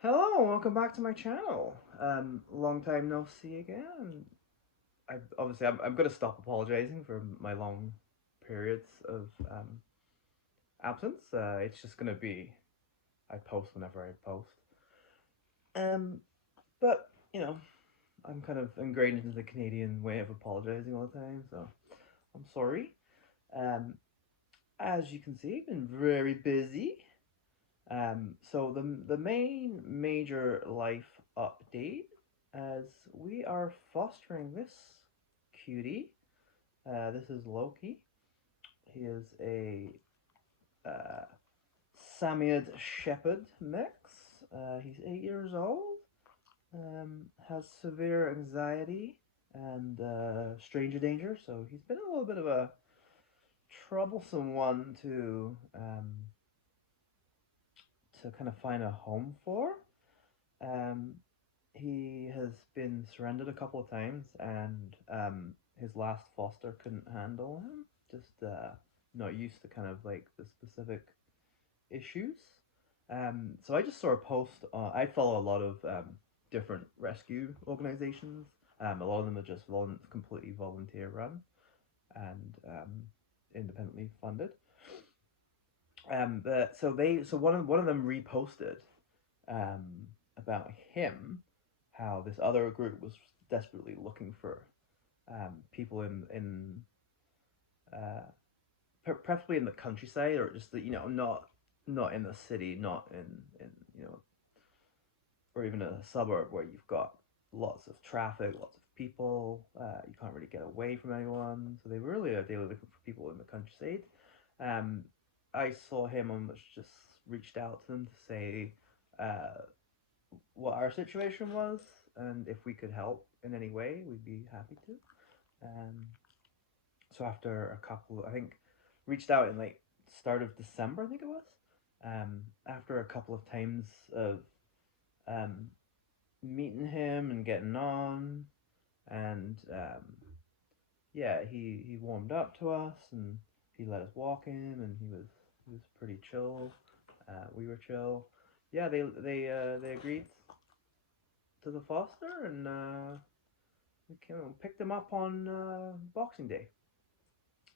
Hello, welcome back to my channel. Long time no see again. I'm gonna stop apologizing for my long periods of absence. It's just gonna be I post whenever I post. Um, but you know, I'm kind of ingrained into the Canadian way of apologizing all the time, so I'm sorry. Um, as you can see, I've been very busy. So the main major life update as we are fostering this cutie. This is Loki. He is a uh, Samiad Shepherd mix. He's 8 years old. Has severe anxiety and stranger danger, so he's been a little bit of a troublesome one to kind of find a home for. Um, he has been surrendered a couple of times, and his last foster couldn't handle him. Just not used to kind of like the specific issues. So I just saw a post. I follow a lot of different rescue organizations. A lot of them are just completely volunteer run and independently funded. So one of them reposted um, about him, how this other group was desperately looking for people in preferably in the countryside or just the, not in the city, not in or even a suburb where you've got lots of traffic, lots of people. You can't really get away from anyone. So they were looking for people in the countryside. Um, I saw him and just reached out to them to say uh, what our situation was, and if we could help in any way, we'd be happy to. Um, so after a couple, I think, reached out in like start of December, I think it was. After a couple of times of um, meeting him and getting on, and yeah, he warmed up to us and he let us walk in, and he was pretty chill. We were chill. Yeah, they agreed to the foster, and we picked him up on Boxing Day.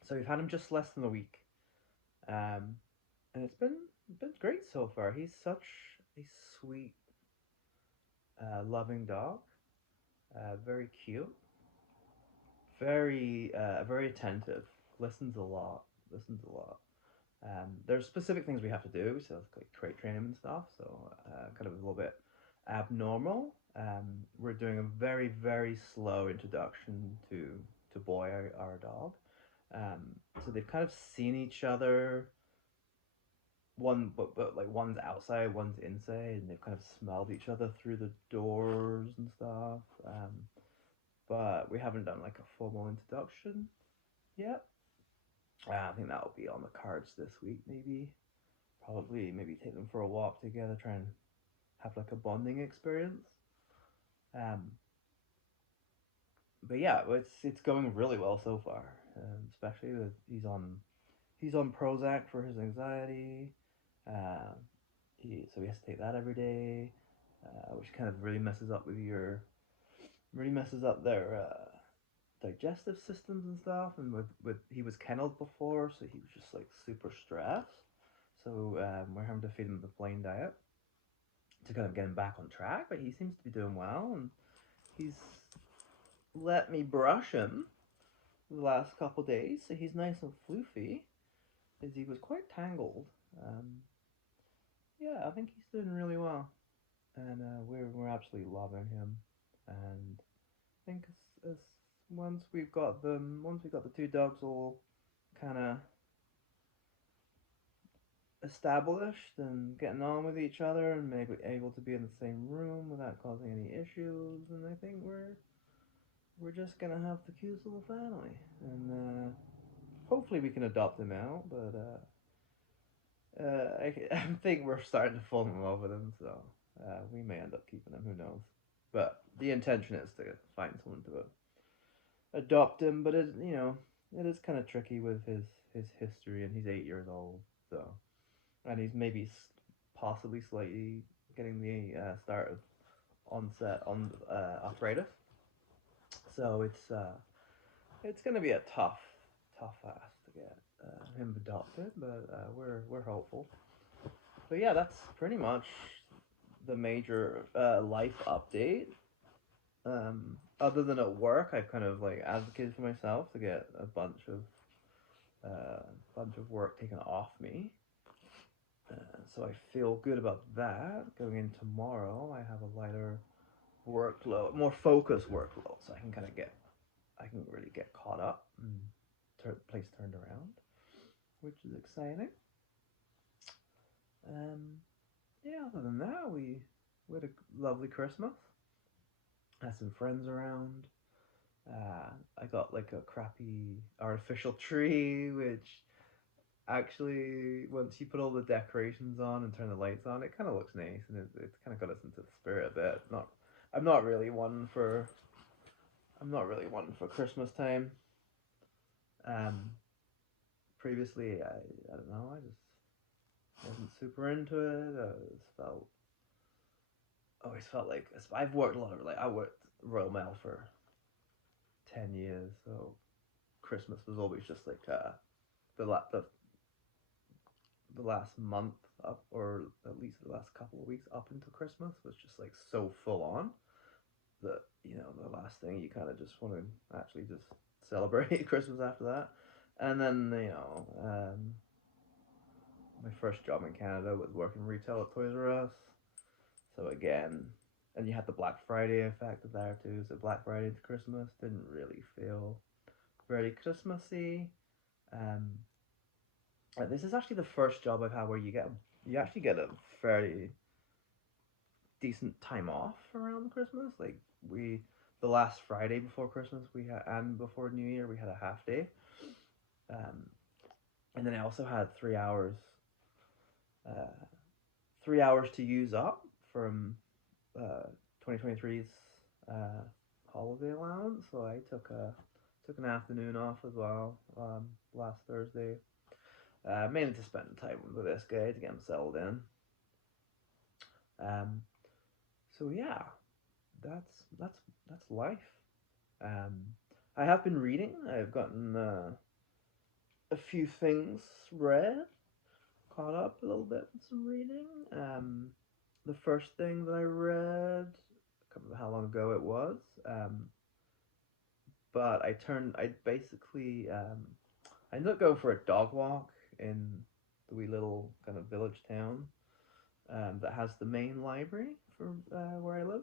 So we've had him just less than a week, um, and it's been great so far. He's such a sweet, loving dog. Very cute, very attentive. Listens a lot. Listens a lot. There's specific things we have to do, so it's like crate train him and stuff. So kind of a little bit abnormal. We're doing a very slow introduction to Boy, our dog. So they've kind of seen each other. But like one's outside, one's inside, and they've kind of smelled each other through the doors and stuff. But we haven't done like a formal introduction yet. I think that'll be on the cards this week, maybe. Probably maybe take them for a walk together, try and have like a bonding experience. Um, but yeah, it's going really well so far. Especially with he's on Prozac for his anxiety. Uh, so he has to take that every day, which kind of really messes up their digestive systems and stuff. And with he was kennelled before, so he was just like super stressed. So we're having to feed him the plain diet to kind of get him back on track. But he seems to be doing well, and he's let me brush him the last couple days, so he's nice and floofy. As he was quite tangled. Um, yeah, I think he's doing really well, and we're absolutely loving him. And I think as once we got the two dogs all kind of established and getting on with each other and maybe able to be in the same room without causing any issues, and I think we're just gonna have the cutest little family, and hopefully we can adopt him out. But I think we're starting to fall in love with him, so we may end up keeping him. Who knows? But the intention is to find someone to adopt him. But it is kind of tricky with his history, and he's 8 years old, so and he's maybe possibly slightly getting the start of onset on arthritis. So it's going to be a tough ask to get him adopted, but we're hopeful. But yeah, that's pretty much the major life update. Other than at work, I've kind of like advocated for myself to get a bunch of work taken off me. So I feel good about that. Going in tomorrow, I have a lighter workload, more focused workload, so I can really get caught up and place turned around, which is exciting. Um, yeah. Other than that, we had a lovely Christmas. Had some friends around. I got like a crappy artificial tree, which actually, once you put all the decorations on and turn the lights on, it kind of looks nice, and it's kind of got us into the spirit a bit. Not, I'm not really one for I'm not really one for Christmas time. Um, Previously, I don't know, I just wasn't super into it. Always felt like I've worked a lot of like I worked Royal Mail for 10 years, so Christmas was always just like the la- the last month up, or at least the last couple of weeks up into Christmas was just like so full on that the last thing you kind of just want to actually just celebrate Christmas after that. And then my first job in Canada was working retail at Toys R Us. So again, and you had the Black Friday effect there too. So Black Friday to Christmas didn't really feel very Christmassy. Um, this is actually the first job I've had where you actually get a fairly decent time off around Christmas. Like the last Friday before Christmas we had, and before New Year we had a half day. Um, and then I also had uh, 3 hours to use up from 2023's holiday allowance. So I took an afternoon off as well last Thursday, mainly to spend time with this guy to get him settled in. Um, so yeah, that's that's life. Um, I have been reading. I've gotten a few things read, caught up a little bit with some reading. The first thing that I read, I can't remember how long ago it was, but I basically, I ended up going for a dog walk in the wee little kind of village town that has the main library for where I live.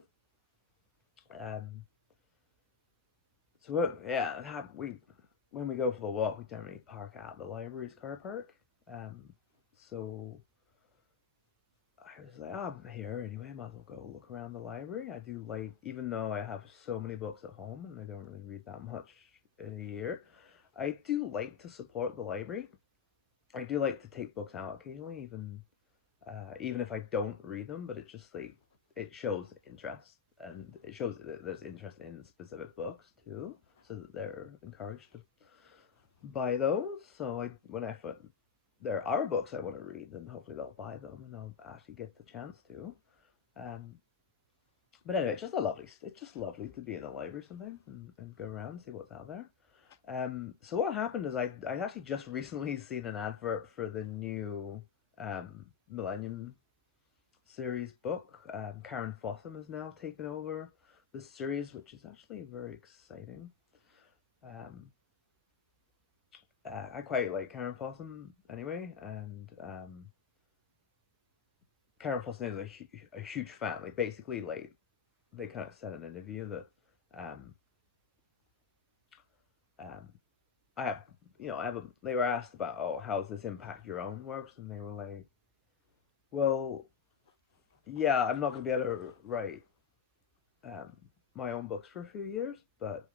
Um, yeah, we when we go for the walk, we generally park at the library's car park. Um, so I was like, oh, I'm here anyway. Might as well go look around the library. I do like, even though I have so many books at home and I don't really read that much in a year, I do like to support the library. I do like to take books out occasionally, even if I don't read them. But it just like it shows interest, and it shows that there's interest in specific books too, so that they're encouraged to buy those. So when I find there are books I want to read, then hopefully they'll buy them and I'll actually get the chance to. Um, but anyway, it's just lovely to be in a library sometimes and go around and see what's out there. So what happened is I actually just recently seen an advert for the new Millennium series book. Karen Fossum has now taken over the series, which is actually very exciting. Um, I quite like Karen Fossum anyway, and Karen Fossum is a huge fan. Like basically, like they kind of said in an interview that um, um, I have I have they were asked about, oh, how does this impact your own works, and they were like, well, yeah, I'm not gonna be able to write um, my own books for a few years, but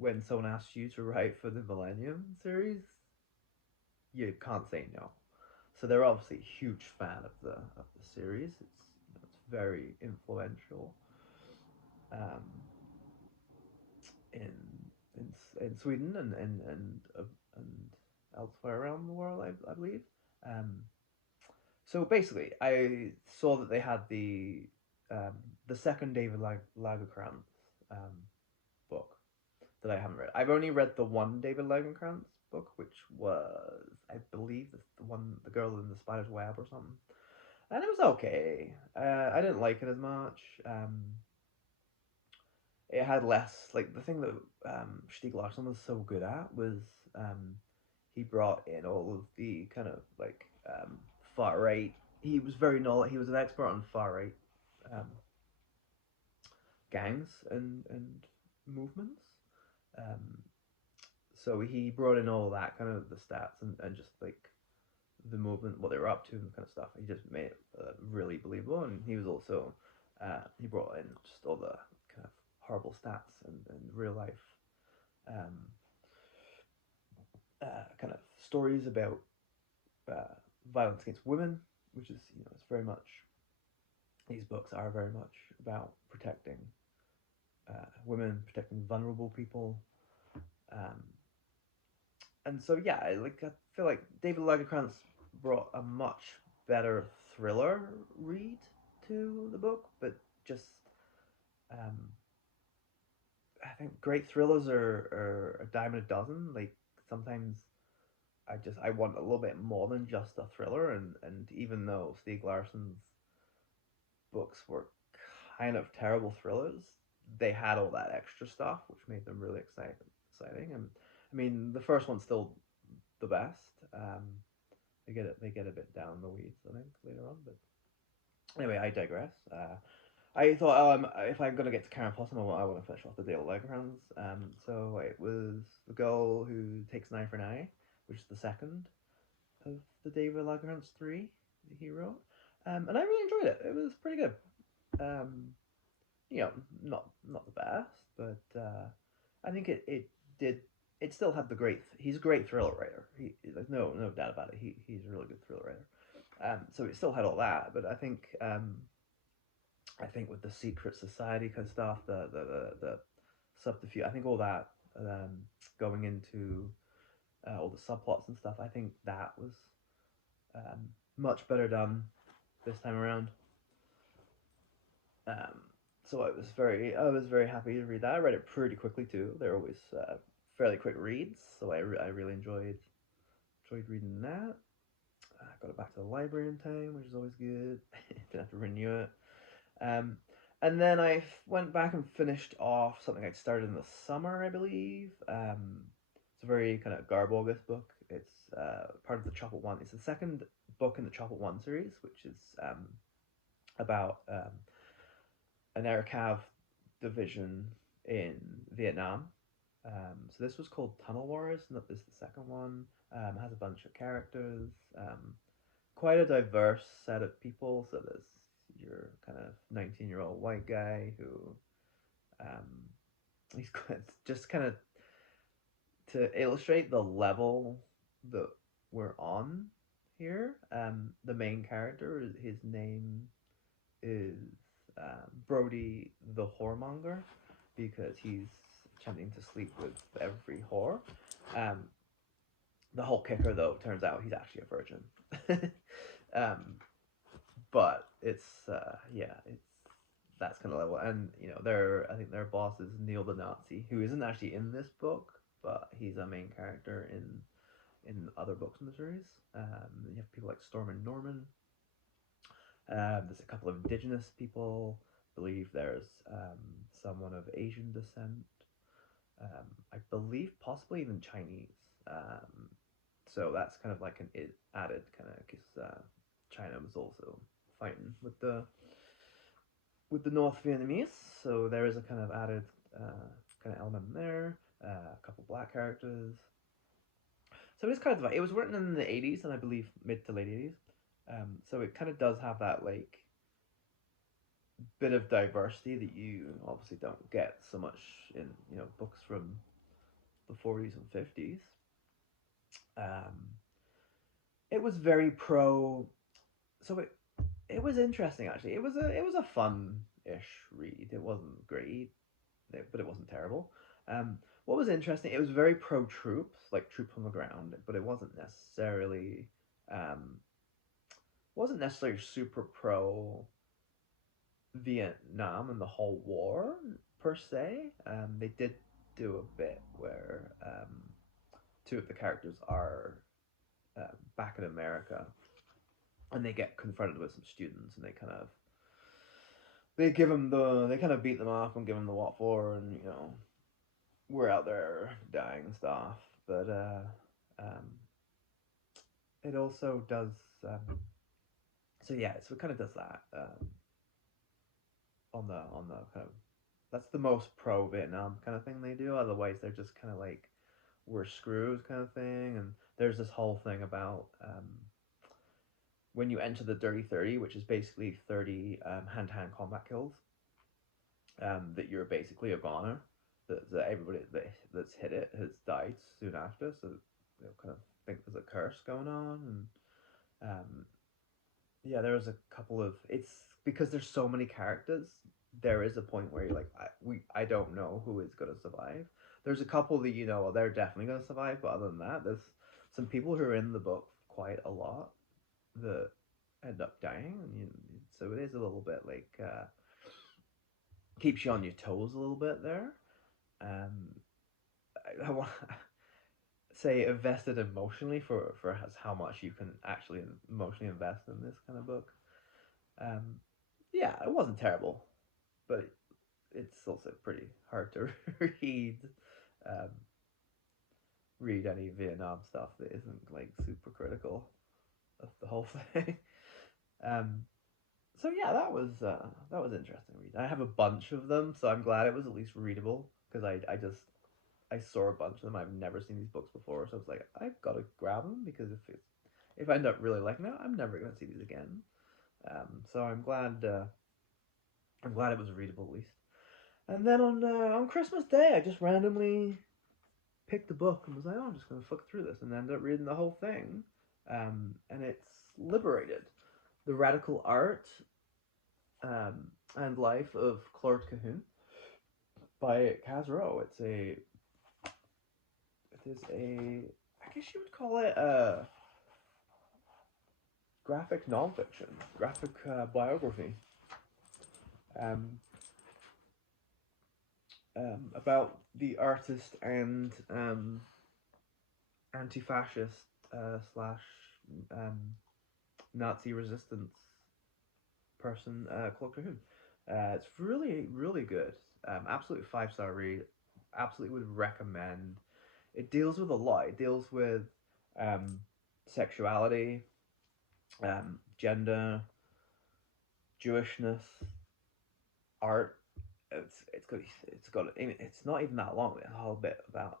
when someone asks you to write for the Millennium series, you can't say no. So they're obviously a huge fan of the series. It's very influential um, in in Sweden and elsewhere around the world, I believe. Um, So basically, I saw that they had um, the second David Lagercrantz book that I haven't read. I've only read the one David Lagercrantz book, which was, I believe, the one, the girl in the spider's web or something, and it was okay. I didn't like it as much. It had less, like, the thing that Stieg Larsson was so good at was um, he brought in all of the kind of like far right. He was very knowledge. He was an expert on far right um, gangs and movements. Um, so he brought in all that kind of the stats and just like the movement, what they were up to, and kind of stuff. He just made it really believable, and he was also he brought in just all the kind of horrible stats and real life um, kind of stories about uh, violence against women, which is, it's very much, these books are very much about protecting women, protecting vulnerable people, um, and so yeah, I feel like David Lagercrantz brought a much better thriller read to the book, but just um, I think great thrillers are a dime a dozen. Like sometimes I want a little bit more than just a thriller, and even though Stieg Larsson's books were kind of terrible thrillers, they had all that extra stuff, which made them really exciting. And I mean, the first one's still the best. They get a bit down the weeds, I think, later on. But anyway, I digress. I thought, if I'm gonna get to Karen Possum, I want to finish off the Dale Lagercrantz. So it was The Girl Who Takes an Eye for an Eye, which is the second of the David Lagercrantz three that he wrote. And I really enjoyed it. It was pretty good. Um, not the best, but I think it did. It still had the great. He's a great thriller writer. There's no doubt about it. He's a really good thriller writer. So it still had all that, but I think with the secret society kind of stuff, the subterfuge, I think all that um, going into all the subplots and stuff, I think that was much better done this time around. Um, so I was very happy to read that. I read it pretty quickly too. They're always fairly quick reads, so I really enjoyed reading that. I got it back to the library in time, which is always good. Didn't have to renew it. Um, and then I went back and finished off something I'd started in the summer, I believe. It's a very kind of Garbogous book. It's part of the Chocolate One. It's the second book in the Chocolate One series, which is about an air cav division in Vietnam. So this was called Tunnel Wars, and this is the second one. It has a bunch of characters, quite a diverse set of people. So there's your kind of 19-year-old white guy who um, he's just kind of to illustrate the level that we're on here. The main character, his name is Brody the Whoremonger because he's attempting to sleep with every whore. Um, the whole kicker, though, turns out he's actually a virgin. um, but it's that's kind of level, and I think their boss is Neil the Nazi, who isn't actually in this book, but he's a main character in other books in the series. You have people like Storm and Norman. There's a couple of indigenous people. I believe there's someone of Asian descent. I believe possibly even Chinese. So that's kind of like an added kind of because China was also fighting with the North Vietnamese, so there is a kind of added kind of element there. A couple black characters. So it's kind of like it was written in the 80s and I believe mid to late 80s. So it kind of does have that like bit of diversity that you obviously don't get so much in books from the 40s and 50s. Um, it was very pro. So it was interesting actually. It was a fun-ish read. It wasn't great, but it wasn't terrible. What was interesting, it was very pro troops, like troops on the ground, but it wasn't necessarily um, wasn't necessarily super pro Vietnam and the whole war per se. They did do a bit where two of the characters are back in America, and they get confronted with some students, and they kind of beat them up and give them the what for, and we're out there dying and stuff. But um, it also does. So yeah, so it kind of does that on the kind of that's the most pro Vietnam kind of thing they do. Otherwise, they're just kind of like we're screwed kind of thing. And there's this whole thing about when you enter the Dirty 30, which is basically 30 hand-to-hand combat kills, that you're basically a goner. That everybody that's hit it has died soon after, so kind of think there's a curse going on. And yeah, there was a couple of it's because there's so many characters. There is a point where you're like, I don't know who is gonna survive. There's a couple that they're definitely gonna survive, but other than that, there's some people who are in the book quite a lot that end up dying. So it is a little bit like keeps you on your toes a little bit there. Um, I want to say invested emotionally for how much you can actually emotionally invest in this kind of book. Um, yeah, it wasn't terrible, but it's also pretty hard to read. Um, read any Vietnam stuff that isn't like super critical of the whole thing. um, so yeah, that was interesting to read. I have a bunch of them, so I'm glad it was at least readable because I saw a bunch of them. I've never seen these books before, so I was like, I've got to grab them because if I end up really liking it, I'm never gonna see these again. So I'm glad it was readable at least. And then on Christmas Day, I just randomly picked the book and was like, oh, I'm just gonna flick through this, and ended up reading the whole thing. And it's Liberated, the radical art and life of Claude Cahoun by Rowe. It is a I guess you would call it a graphic nonfiction, graphic biography, um, about the artist and anti-fascist slash um, Nazi resistance person, Claude Cahoun. It's really, really good. Absolute 5-star read. Absolutely would recommend. It deals with a lot. It deals with um, sexuality, gender, Jewishness, art. It's not even that long. It's a whole bit about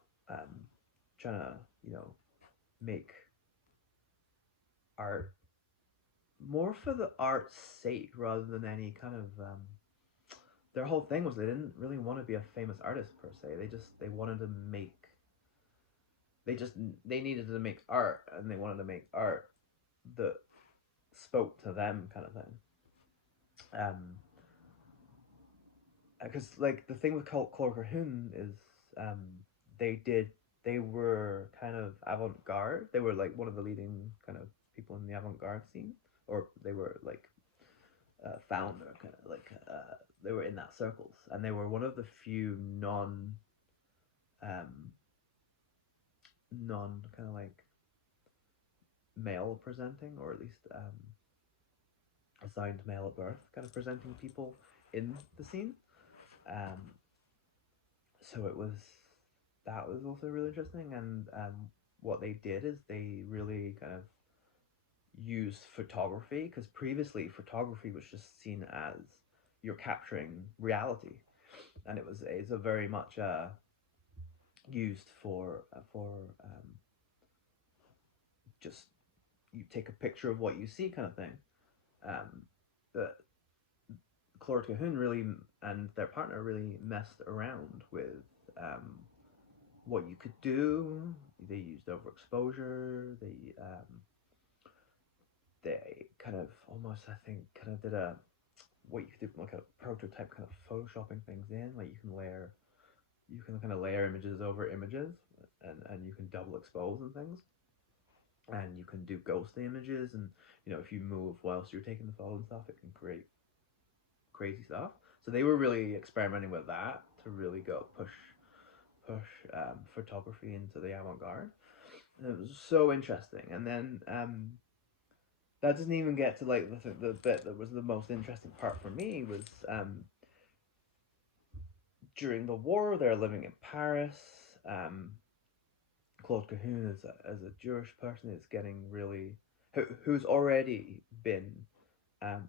trying to make art more for the art's sake rather than any kind of their whole thing was they didn't really want to be a famous artist per se. They wanted to make they just they needed to make art, and they wanted to make art that spoke to them kind of thing. Because like the thing with Claude Cahoon is um they did they were kind of avant-garde. They were like one of the leading kind of people in the avant-garde scene, or they were like founder kind of like they were in that circles, and they were one of the few um non kind of like male presenting, or at least assigned male at birth kind of presenting people in the scene. um so it was that was also really interesting. And what they did is they really kind of used photography, because previously photography was just seen as you're capturing reality, and it's a very much used for just you take a picture of what you see kind of thing. Um, but Claude Cahoon really and their partner really messed around with what you could do. They used overexposure. They kind of almost, I think, kind of did a what you could do like a prototype kind of photoshopping things in. Like you can kind of layer images over images, and you can double expose and things. and you can do ghostly images, and if you move whilst you're taking the photo and stuff, it can create crazy stuff. So they were really experimenting with that to really go push photography into the avant-garde. And it was so interesting. And then that doesn't even get to like the bit that was the most interesting part for me was during the war they're living in Paris. Um, Claude Cahoun as a Jewish person is getting really who's already been um,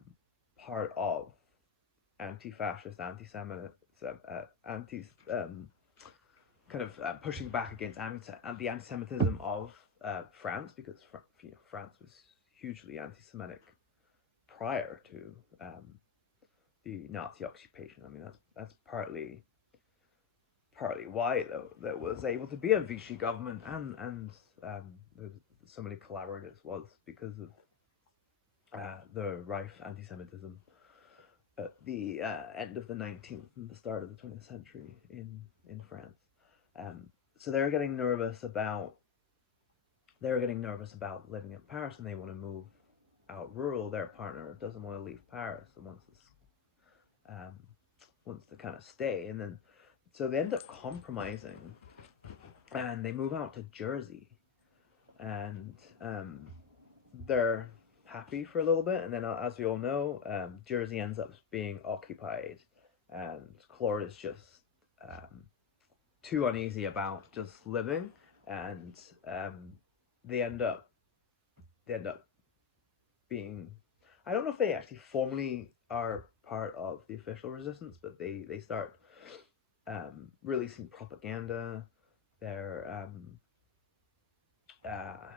part of anti-fascist, anti-Semitic, anti kind of pushing back against the anti-Semitism of France, because France was hugely anti-Semitic prior to um, the Nazi occupation. I mean, that's partly why though that was able to be a Vichy government and so many collaborators was because of the rife anti-Semitism at the end of the 19th and the start of the 20th century in France. Um, so they're getting nervous about living in Paris, and they want to move out rural. Their partner doesn't want to leave Paris and um, wants to kind of stay, and then so they end up compromising, and they move out to Jersey, and they're happy for a little bit, and then as we all know, Jersey ends up being occupied, and Claude is just um, too uneasy about just living, and um, they end up they end up being, I don't know if they actually formally are part of the official resistance, but they start releasing propaganda. They're uh,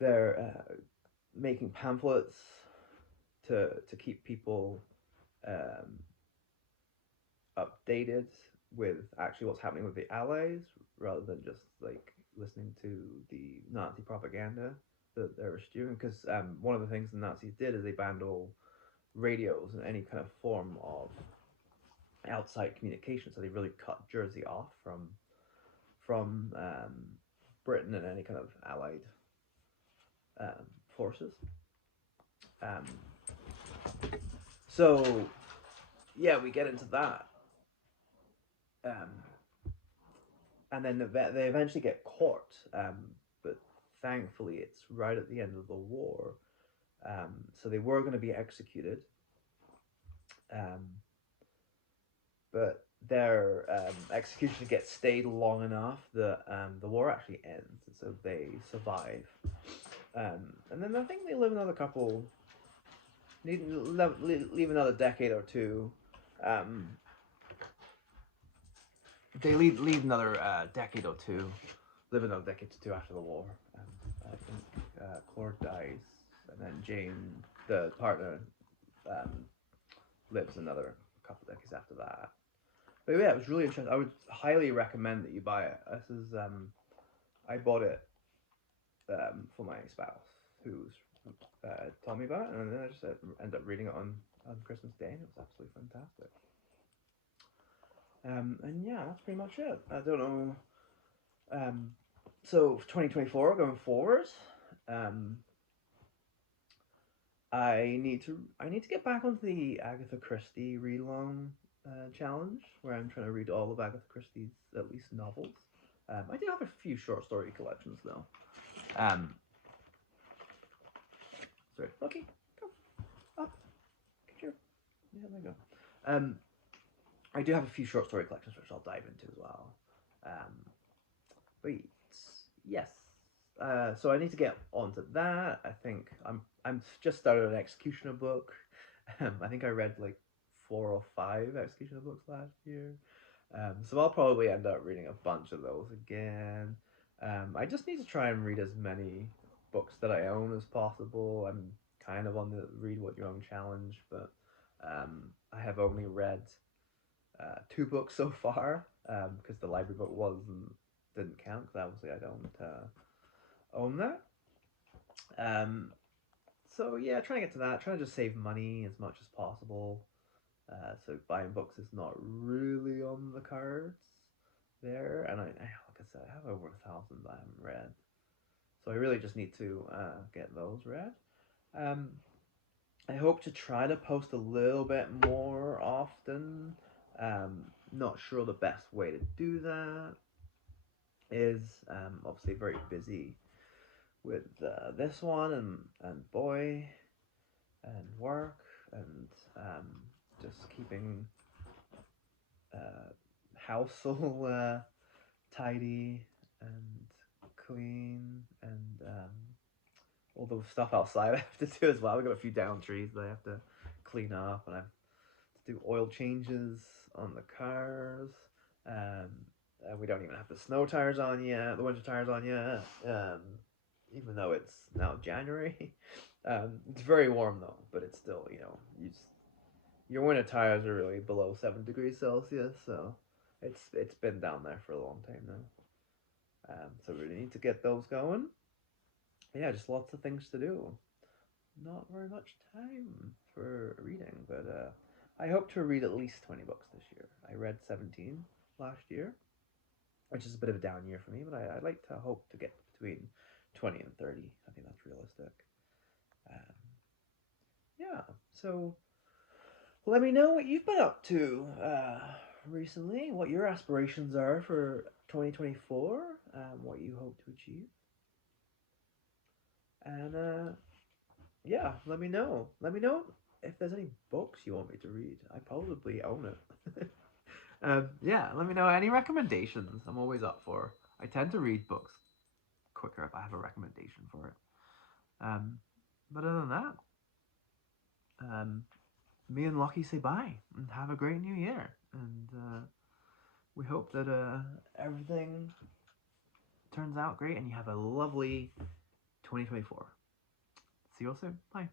they're making pamphlets to keep people um, updated with actually what's happening with the Allies, rather than just like listening to the Nazi propaganda that they were spewing. Because one of the things the Nazis did is they banned all radios and any kind of form of outside communication. So they really cut Jersey off from Britain and any kind of Allied forces. Um, so yeah, we get into that, um, and then they eventually get caught. But thankfully, it's right at the end of the war. So they were going to be executed, um, but their execution gets stayed long enough that the war actually ends, and so they survive. And then I think they live another couple, leave another decade or two. Um, they leave another decade or two, live another decade or two after the war. I think Claude dies, and then Jane, the partner, um, lives another couple decades after that. But yeah, it was really interesting. I would highly recommend that you buy it. This is I bought it for my spouse, who's told me about it, and then I just ended up reading it on Christmas Day, and it was absolutely fantastic. And yeah, that's pretty much it. I don't know. So for 2024 going forward, um, I need to get back onto the Agatha Christie read along challenge, where I'm trying to read all of Agatha Christie's at least novels. I do have a few short story collections though. Um, sorry, Lucky, go up, get your yeah, there you go. I do have a few short story collections which I'll dive into as well. Um, but yes, so I need to get onto that. I think I'm just started an Executioner book. I think I read like 4 or 5 Executioner books last year. So I'll probably end up reading a bunch of those again. I just need to try and read as many books that I own as possible. I'm kind of on the read what you own challenge, but I have only read 2 books so far, because the library book didn't count, because obviously I don't own that. So yeah, trying to get to that, trying to just save money as much as possible. So buying books is not really on the cards there, and like I said, I have over 1,000 that I haven't read. So I really just need to get those read. Um, I hope to try to post a little bit more often. Not sure the best way to do that is obviously very busy with this one and boy and work and just keeping uh, house all tidy and clean and all the stuff outside I have to do as well. I've got a few down trees that I have to clean up, and I have to do oil changes on the cars. Um, we don't even have the snow tires on yet, the winter tires on yet, even though it's now January. It's very warm though, but it's still, your winter tires are really below 7 degrees Celsius, so it's been down there for a long time now. So we really need to get those going. Yeah, just lots of things to do. Not very much time for reading, but I hope to read at least 20 books this year. I read 17 last year, which is a bit of a down year for me, but I'd like to hope to get between 20 and 30. I think that's realistic. Um, yeah, so let me know what you've been up to recently, what your aspirations are for 2024, what you hope to achieve. And yeah, let me know. Let me know if there's any books you want me to read. I probably own it. Yeah, let me know any recommendations. I'm always up for. I tend to read books quicker if I have a recommendation for it. But other than that, me and Lockie say bye and have a great new year. And we hope that everything turns out great and you have a lovely 2024. See you all soon. Bye.